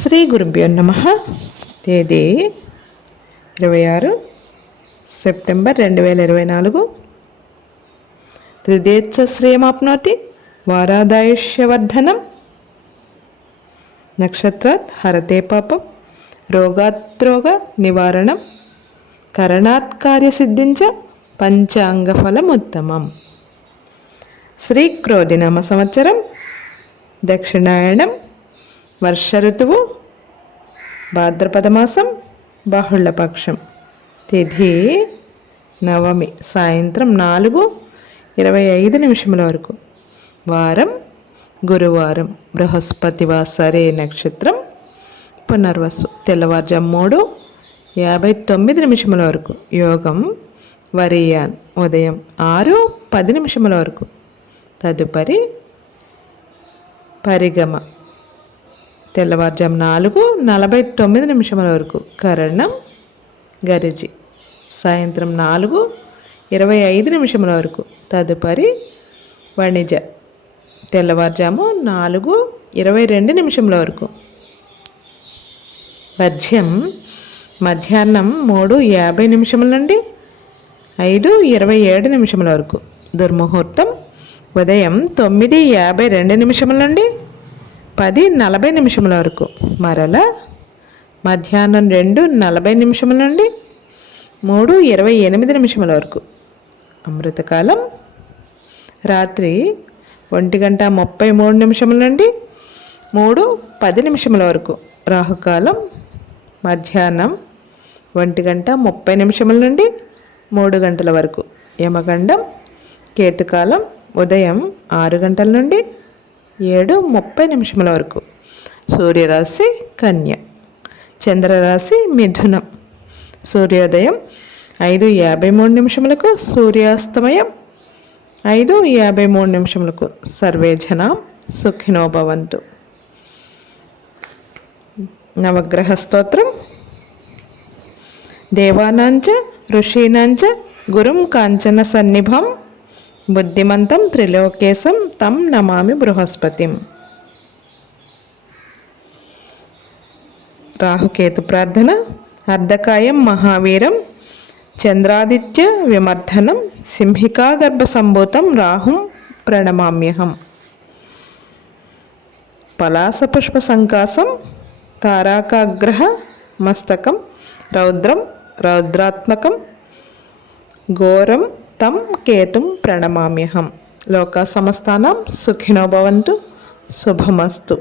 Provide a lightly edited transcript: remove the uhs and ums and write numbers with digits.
శ్రీ గురుభ్యో నమః. తేదీ 26 సెప్టెంబర్ 2024. త్రిదేచ్చ శ్రేయమాప్నోతి వారాదాయుష్యవర్ధనం. నక్షత్రాత్ హరతే పాపం రోగాత్రోగ నివారణం కరణాత్ కార్యసిద్ధించ పంచాంగఫలముత్తమం. శ్రీక్రోధినామ సంవత్సరం, దక్షిణాయనం, వర్ష ఋతువు, భాద్రపద మాసం, బహుళపక్షం. తిథి నవమి, సాయంత్రం 4:25 వరకు. వారం గురువారం, బృహస్పతివాసరే. నక్షత్రం పునర్వసు, తెల్లవారుజాము 3:59 వరకు. యోగం వరియాన్, ఉదయం 6:10 వరకు. తదుపరి పరిగమ, తెల్లవారుజాము 4:49 వరకు. కరణం గరిజి, సాయంత్రం 4:25 వరకు. తదుపరి వణిజ, తెల్లవారుజాము 4:22 వరకు. వర్జ్యం మధ్యాహ్నం 3:50 నుండి 5:27 వరకు. దుర్ముహూర్తం ఉదయం 9:52 నుండి 10:40 వరకు. మరల మధ్యాహ్నం 2:40 నుండి 3:28 వరకు. అమృతకాలం రాత్రి 1:33 నుండి 3:10 వరకు. రాహుకాలం మధ్యాహ్నం 1:30 నుండి 3 గంటల వరకు. యమగండం కేతుకాలం ఉదయం 6 గంటల నుండి 7:30 వరకు. సూర్యరాశి కన్య, చంద్రరాశి మిథునం. సూర్యోదయం 5:53 సూర్యాస్తమయం 5:53. సర్వే జనాః సుఖినో భవంతు. నవగ్రహ స్తోత్రం. దేవానాంచ ఋషీణాంచ గురుం కాంచన సన్నిభం బుద్ధిమంతం త్రిలోకేశం తం నమామి బృహస్పతిం. రాహుకేతు ప్రార్థన. అర్ధకాయం మహావీరం చంద్రాదిత్య విమర్ధనం సింహికాగర్భ సంభూతం రాహుం ప్రణమామ్యహం. పలాసపుష్ప సంకాసం తారాకాగ్రహ మస్తకం రౌద్రం రౌద్రాత్మకం ఘోరం తం కేతుం ప్రణమామ్యహం. లోకా సమస్తానాం సుఖినో భవంతు. శుభమస్తు.